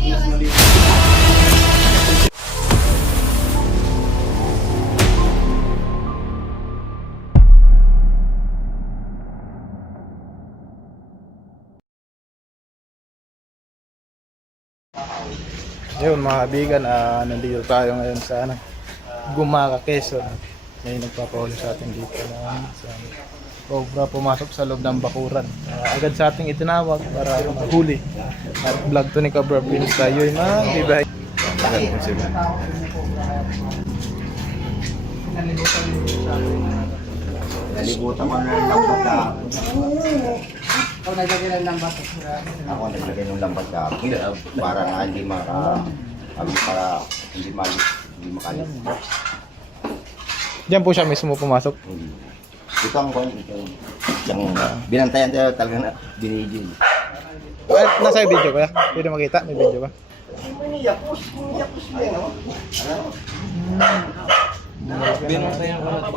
Yun mga kaibigan, nandito tayo ngayon sa Gumaca, Quezon. May nagpapahuli sa atin dito na cobra pumasok sa loob ng bakuran. Agad sa ating itinawag para mahuli. At vlog to ni Cobra Prince tayo yung mga Nalibutan ko na ng lambat na Ako naglagay ng lambat. ako naglagay ng lambat na para na hindi makalis. Diyan po siya mismo pumasok. Ito ang kwan, ito. Yung binantayan tayo talaga na binigil. Nasa video ba? Pwede makita? May video ba? Yakos yan, no? Binantayan ko na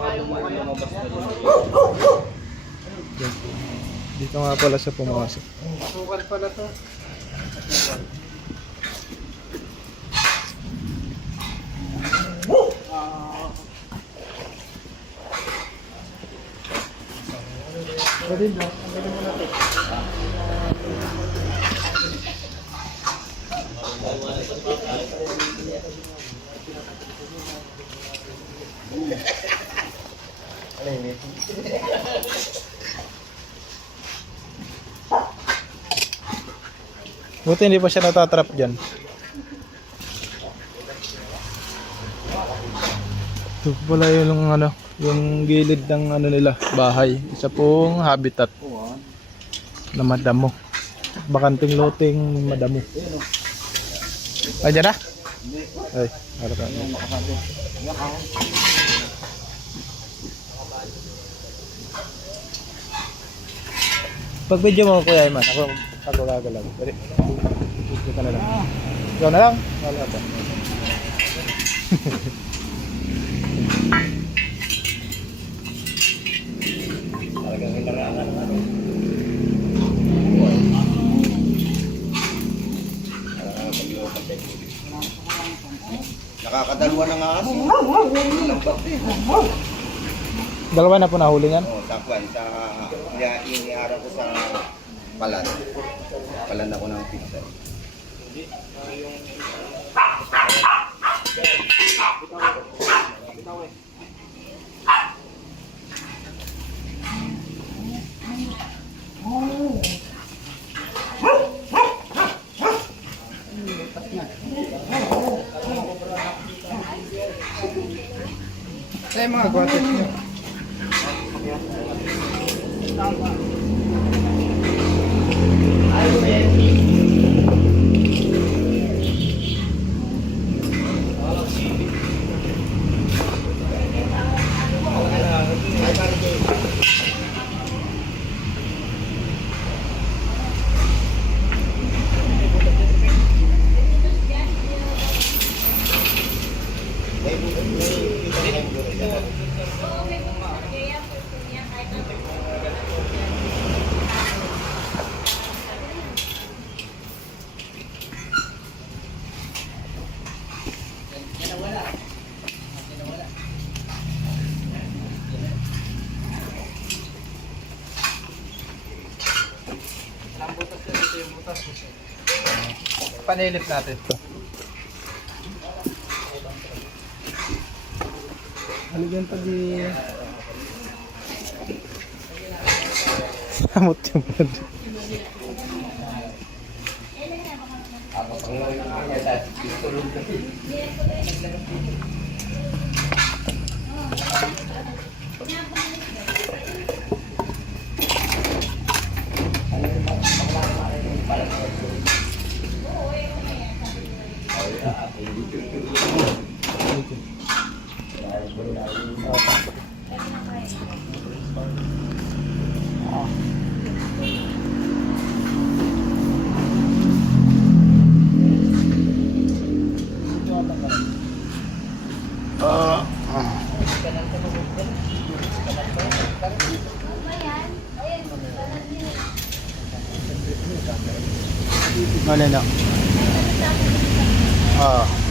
dito nga pala siya pumasok. Sukal pala to. Buti hindi pa siya natatrap dyan. Ito pala yung gilid ng nila, bahay. Isa pong habitat na madamo. Bakanting loting madamo. Ay, dyan na? Ay, harap ka. Pag video mo Kuya Iman, ako gagalaw. Pwede. Video ka na lang. Ikaw na lang. Wala pa. Talagang ilarangan ng Nakakadalwa na nga kasi. Lambat eh. Dalawa na po nahulingan? Oo, takwan. Iniharap ko sa palan. Palan ako ng pizza. Ay, mga gwates nyo. Panilip natin ito. Halagyan pa di samot yung pad. Wala na. Ah.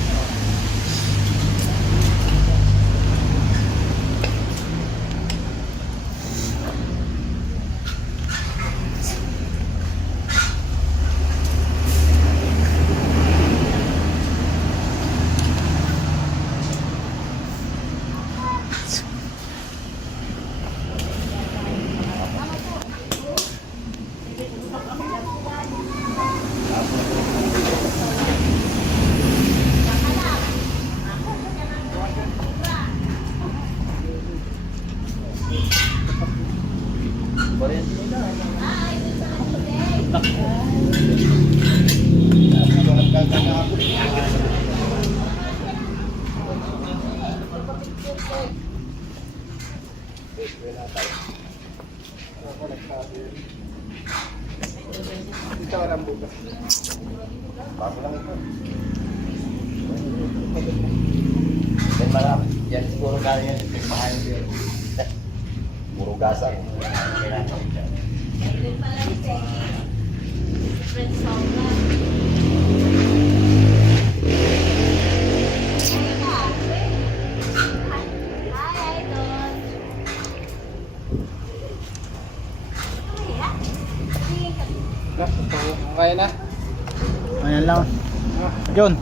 Dito walang bukas. Bago lang ito. Yan marami. Yan siguro galing yan. Behind there. Puro gasan. Kaya na. Ayan lang. John.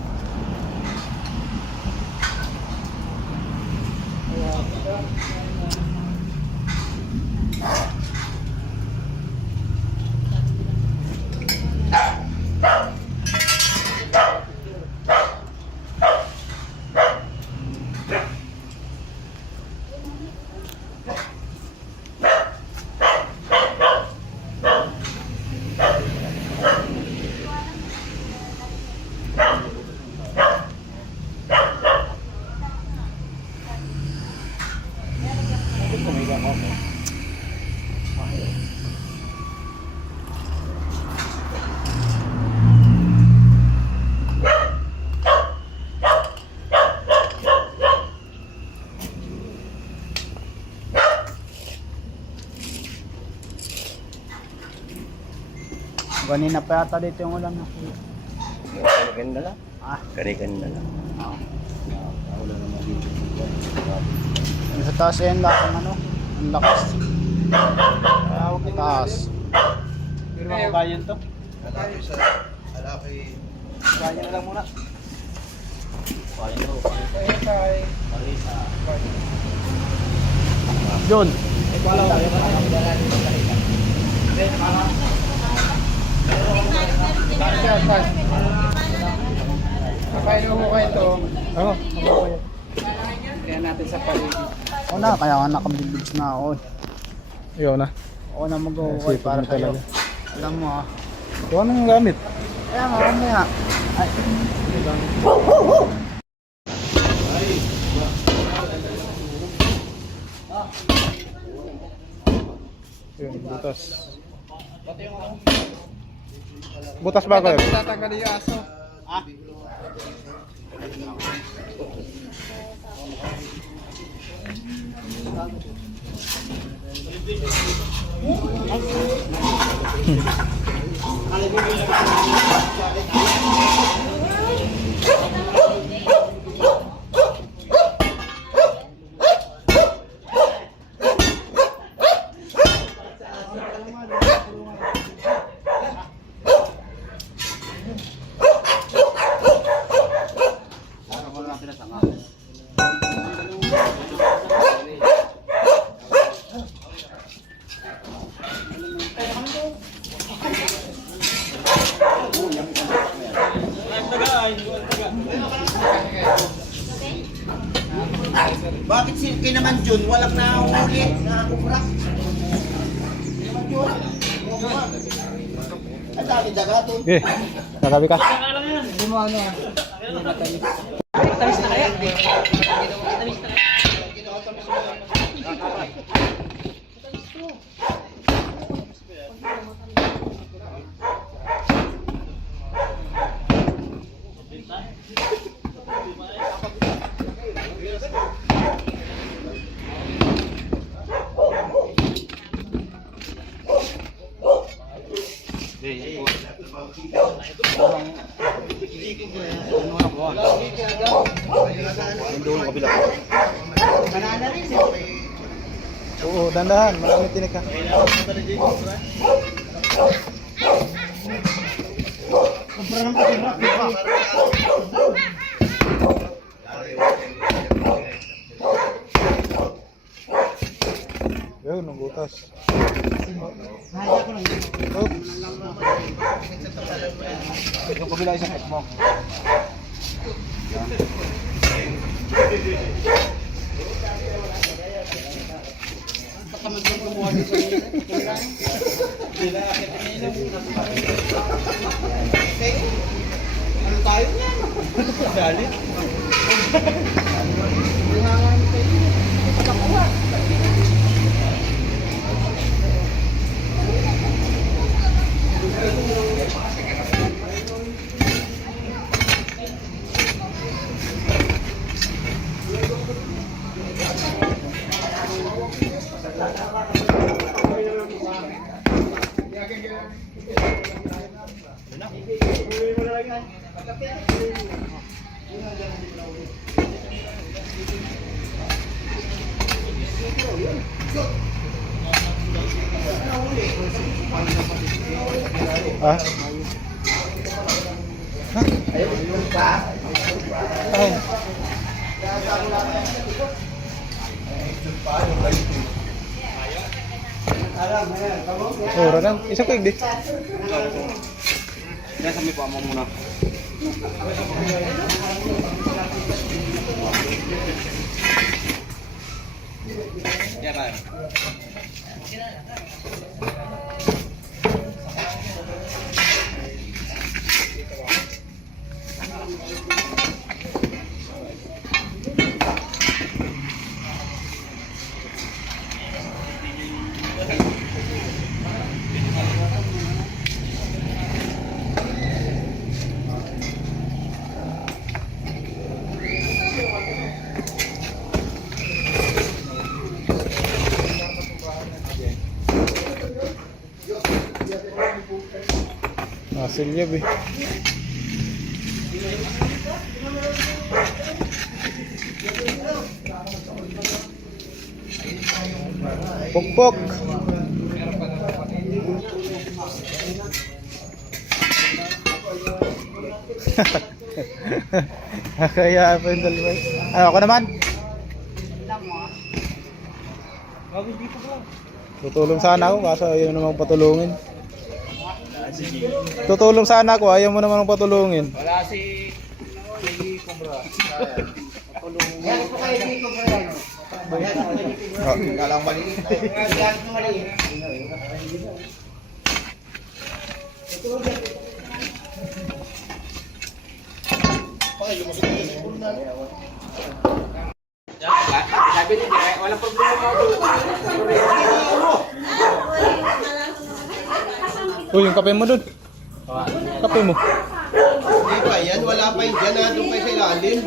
Kanina pa yata dito yung ulan. Kanikan na lang. Ah, Kanikan na lang. yung sa taas yan lang ang ano, ang lakas. Taas. Pero ako kaya to. Alaki sa... Alaki... Kaya na lang muna. Kaya to. Kaya kaya. John. Kakain mo kayo to. Ano? Kaya natin sa paligid. Oo na, kaya nga nakabibigs na ako. Ayaw na. Oo na mag-uukay Sipag para mo sa'yo. talaga. Alam mo ah. Ito anong gamit? Kaya nga, mamaya. Ay. Yun, butas. Butas ba kayo? Tatanggal yung aso. Bakit si kay naman Jun walang nahuli, nakakubrak? Ang dami daga to. Okay, nakabi ka. Hindi mo ano. Yung dulo kabila. Oo, dandahan. Maraming tinik ka. Yun, nanggutas. Oops. Yung kabila isang mo. Ano tayo niyan? Dali. Ah? Ay. Ora lang. Isa ko igdi. Yan sa may pamo muna. Yan tayo. Silyab eh. Pokpok. Kaya apa yung dalawa? Ano ako naman? Tutulong sana ako kaso ayaw namang patulungin. Tutulong sana ako, ayaw mo naman patulungin. Wala si Cobra. Yan po kayo dito ko yan. Kalang maliit. Yan po maliit. Sabi niya, walang problema. Uy, yung kape mo dun. Kape mo. Hindi pa yan, wala pa yun dyan, doon pa sa ilalim.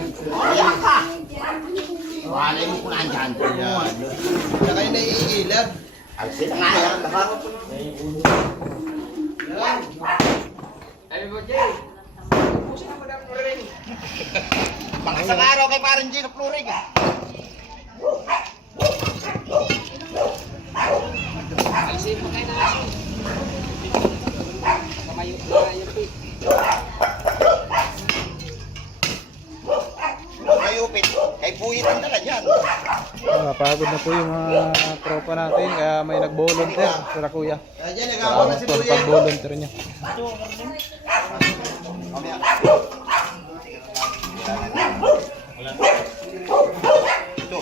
Walay mo kung nandyan. Yan. Na kayo naiilag. Ang sila nga yan. Sabi mo, Jay. Pang-isang araw kay parang G na plurig ah. Alisin mo kayo na aso. Kamayo na yung pit. Mayupit. Kay Puyit ang dala dyan. Pagod na po yung mga tropa natin kaya may nag-volunteer sila kuya. Dyan, nag-awa na si Ito, Buya. pag-volunteer niya. Mamaya. Ito.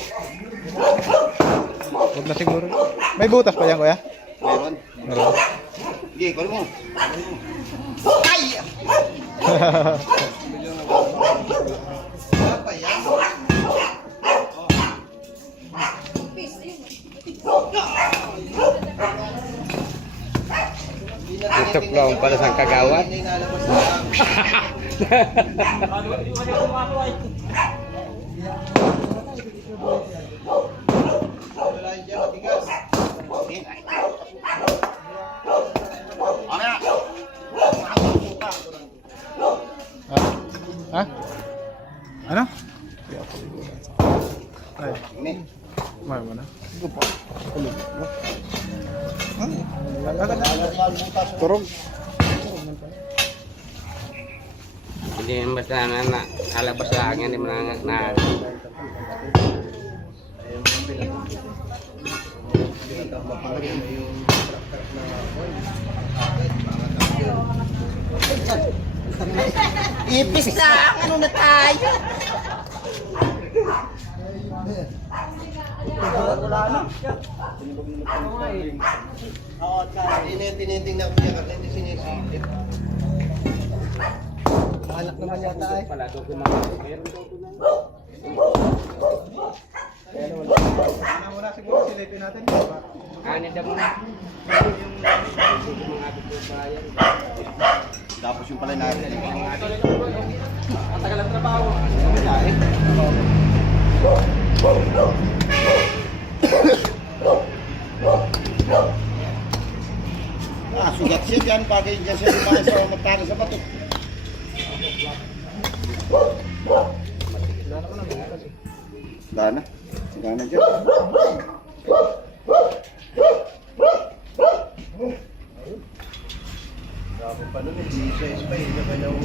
Huwag na siguro. May butas pa yan kuya? Meron. Meron. Sige, kunin mo. Ay! Wala pa yan. Tutok lang para sa kagawad. Hindi nalabas na. Wala yun dyan, matigas. Mamaya. Ha? Ha? Ano? Ay, Ini. may mo na. Turog. Hindi mas na alabas lang yan yung mga na Ipis lang! Ano na tayo? Wala na. Tinitingnan ko niya kasi hindi sinisipit. Anak naman yata ay. pala daw kung mga meron daw kung Ano muna siguro silipin natin. kanin daw muna. Yung mga dito pa yan. Tapos yung pala natin. Ang tagal ng trabaho. Sugat siya dyan. Bagay dyan siya lumayan sa magtara sa bato. Gana. Gana dyan. Grabe pa nun eh. Jesus pa yun. Naman yung...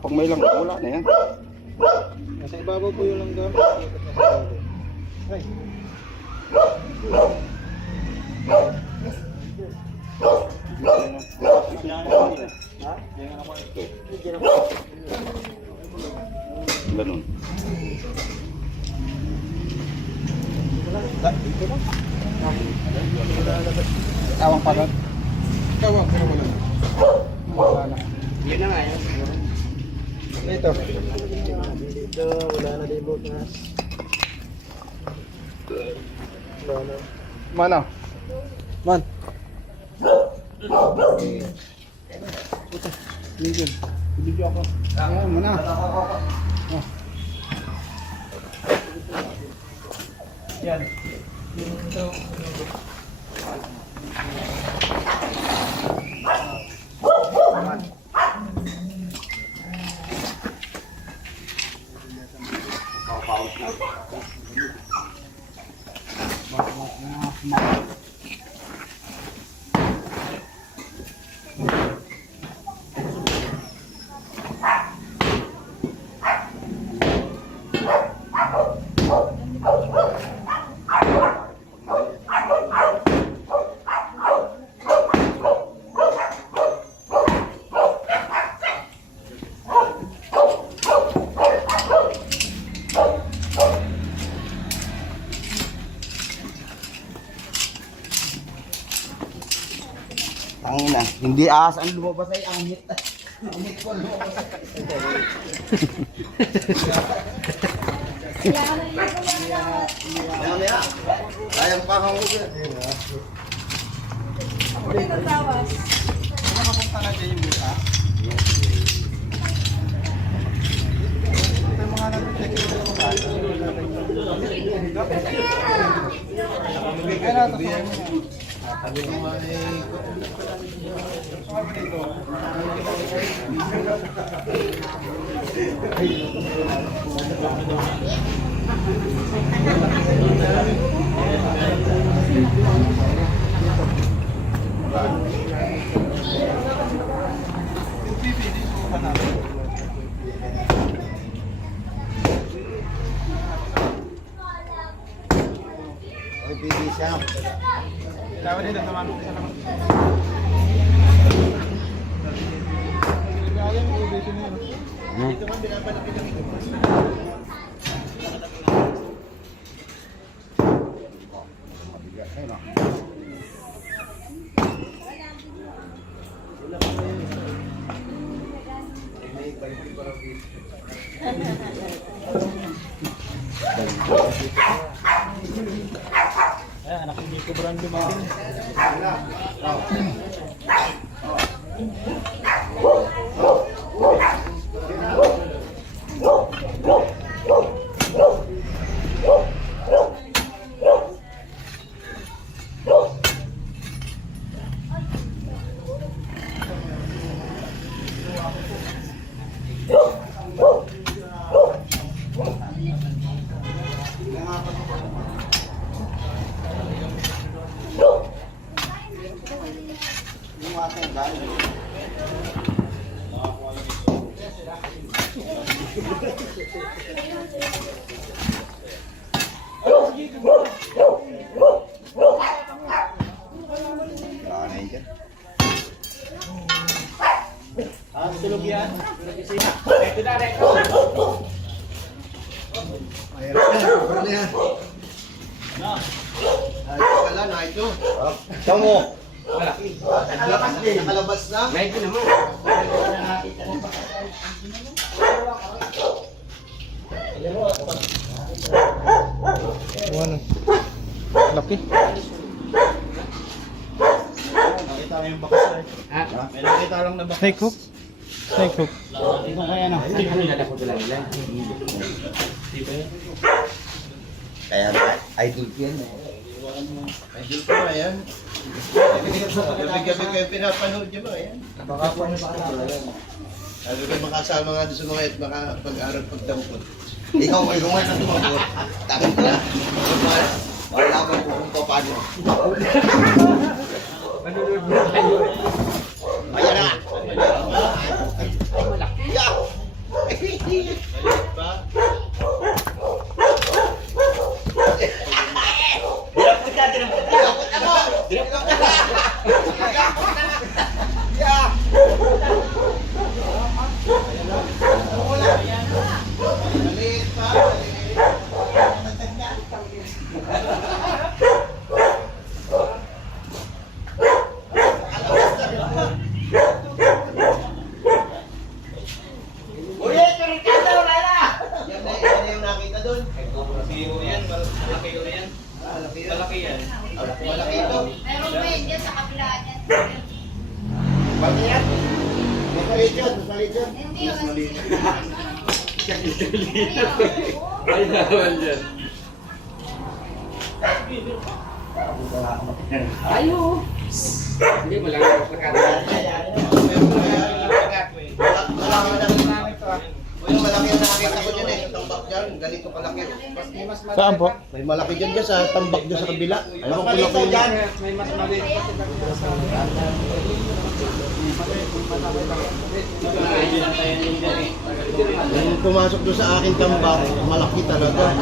Pag may lang, wala na yan. Nasa ibabaw po yung langgam. Ay. Ganun. Tawang pa doon. Tawag, pero wala. Wala na. Yun na nga yun. Dito. Dito, wala na din butas. Wala na. Mana? Man. Bigyan. Bigyan ako. Ayan mo na. Yan. Tangina. Hindi ahas ang lumabas ay angit. Angit ko lumabas. Maya. Sayang pa ako dyan. Nakapunta na dyan yung buta. Ito yung mga nag-check yung buta. Kaya na ito. Sabi ko nga eh. Ay, bibi siya. Dapat dito naman. Isa naman. Kaya yung ubisin niyo. Dito man pinapalapit ang ito. Ayan, anak hindi ko brand lumaking. Wala na yun dyan. Tulog yan. Ito na, Rex. Wala na ito. Tango. Nakalabas na. Medyo naman. Ano? Laki. Nakita mo yung bakas eh. Ha? May nakita lang na bakas. Snake hook. Snake hook. Ito kaya na. Ano dala ko lang nila? Kaya idol ko yan eh. Idol ko na yan. Gabi-gabi ko yung pinapanood yung mga yan. Baka po ano ba Sabi ko makasama nga doon sa mga makapag-aral pagdampot. Ikaw may gumawa ng tumagot. Takot na. Wala ko kung paano. Ayan na. Yeah. Pa? Maliit pa. Yan yung nakita doon. Malaki ito. Meron pa yun dyan sa kabila niyan. Pati yan. Mas maliit yun. Mas maliit yun. Hindi yun. Ay, naman dyan. Ayo. Hindi mo lang ako Yung malaki ang nakita ko dyan eh. Tambak dyan. Ganito kalaki. Saan po? May malaki dyan dyan sa tambak dyan sa kabila. Ayaw ko Maliit laki dyan. May mas maliit pa sila. Nung pumasok doon sa aking tambak, malaki talaga.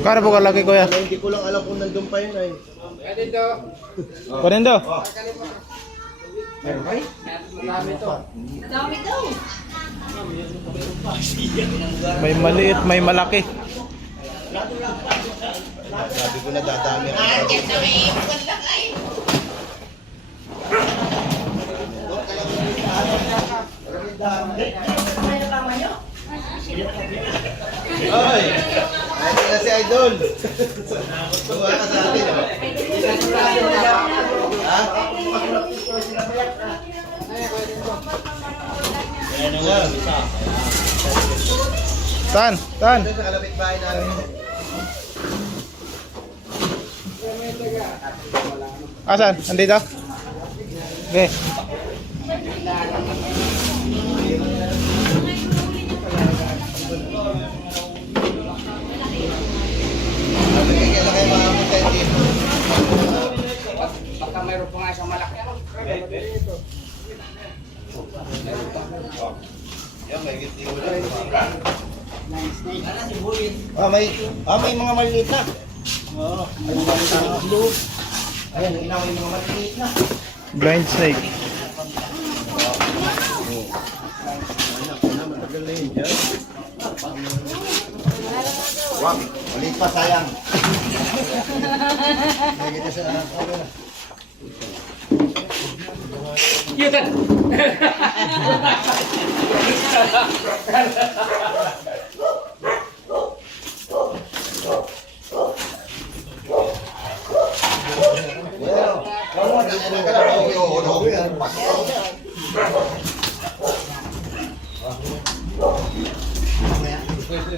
Kano po kalaki kuya? Kaya hindi ko lang alam kung nandun pa yun ay. Dito. Kunin daw. Marami to. Dami daw. May maliit, may malaki. Sabi ko na dadami ako. Ay! Ay, na si Idol! Tuwa ka sa atin, oh. Ha? Ayan nga, isa. Saan? Saan? Ito sa kalapit bahay namin. Asan? Andito? Okay. Sabi ko kailan kayo makapunta yung team. Baka mayroon pa nga isang malaki. Ano? Yan, may giti ko lang. May mga maliit na. Oo. May mga maliit na blue. Ayan, yung inaw yung mga maliit na. Blind snake. Matagal na yun dyan. Wag, maliit pa sayang. Yutan!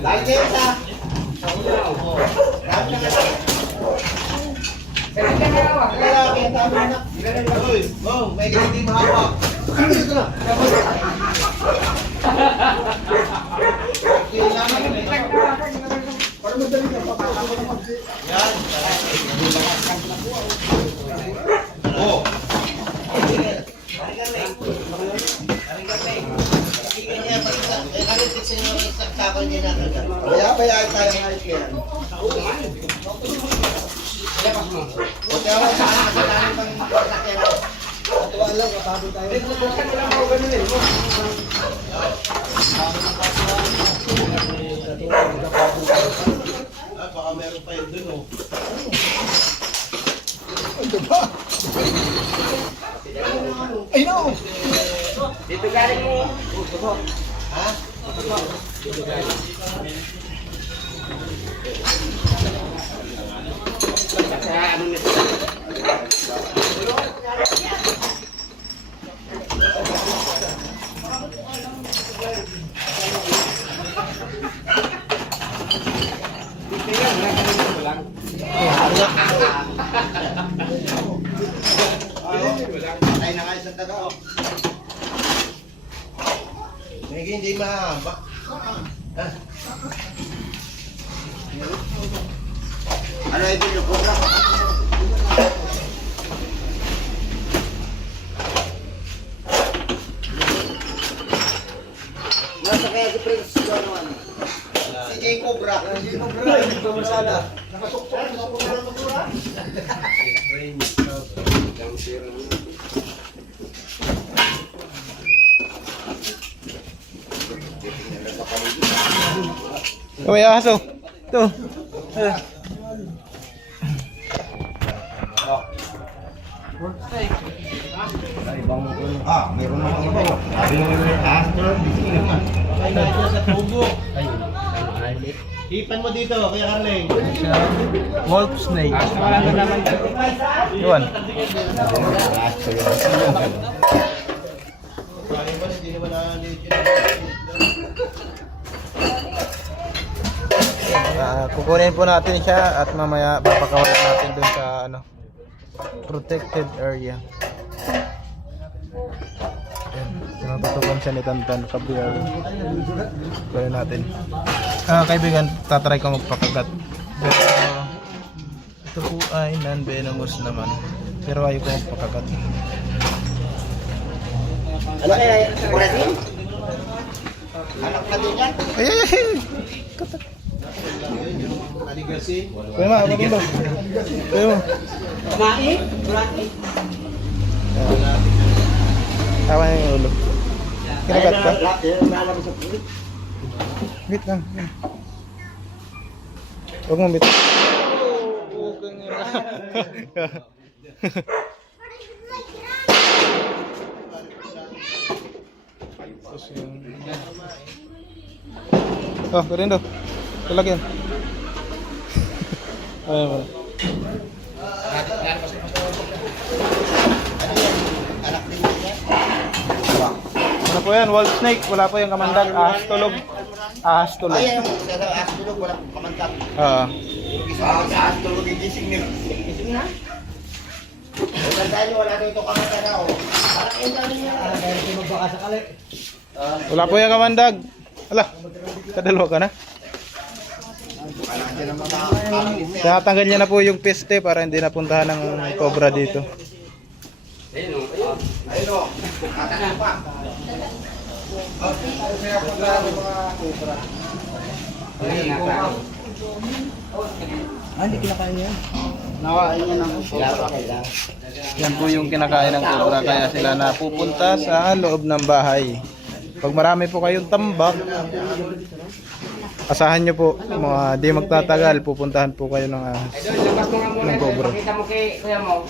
Lagi kayo sa. Uy, Bong, may giti mahawak. Dito na. Yan. Oh. sino ang isang sako hindi nakagat. Bayaan tayo ng ayos yan. Lepas mo. Buti ako sa anak sa dami pang sasakyan. Tuwa lang, kapagod tayo. Baka meron pa yun dun, oh. Ay no! Dito galing mo. Ha? Sa ano nito? Ay na kayo sa taga, oh. Hindi mahaba. Ah. Ano ito yung cobra? Nasa kaya si Prince John. Si Jay Cobra. Hindi ko masala. Oh, may aso. Ito. Ah, meron naman iba. Sabi nung iba, Ay na dyan sa tubo. Ipan mo dito, Kuya Carling. Wolf snake. Wala na naman. Yun. Kaya ba, hindi naman nakalit yun. Kukunin po natin siya at mamaya papakawalan natin dun sa ano, protected area. Ayan, tinatutukan siya ni Tantan Cabriel. Kunin natin. Kaibigan, tatry ko magpakagat. Pero ito po ay non-venomous naman. Pero ayaw ko magpakagat. Ano kaya yung kurasin? Anak ka din yan? Ay, ay, ay! Aligasi. Kuya ma, abang ba? Kuya ma. Kumain? Kurati? Tawa niya yung ulo. Kinagat ka? Nalabas sa pulit. Wait lang. Huwag mo bit. Oh, Perindo. Talagyan. Ayan mo. Ano po yan? Wolf snake. Wala po yung kamandag. Ahas tulog. Ahas tulog. Ay, yung sa astulog, wala pong kamantak. Sa astulog, gigising nila. Gising na? Huwag tayo, wala dito kamantak na, oh. Parang yung dami niya. Dahil sinubaka sa kali. Wala po yung kamandag. Ala, kadalawa ka na. Tinatanggal niya na po yung peste para hindi napuntahan ng cobra dito. Ayun o. Ayun, oh. Tatanong pa. Ayun na. Hindi kinakain niya. Nawain niya ng Yan po yung kinakain ng cobra kaya sila napupunta sa loob ng bahay. Pag marami po kayong tambak, asahan nyo po, mga di magtatagal, pupuntahan po kayo ng ahas. Idol, labas mo nga muna. Ng cobra. Pakita mo kay kuya mo.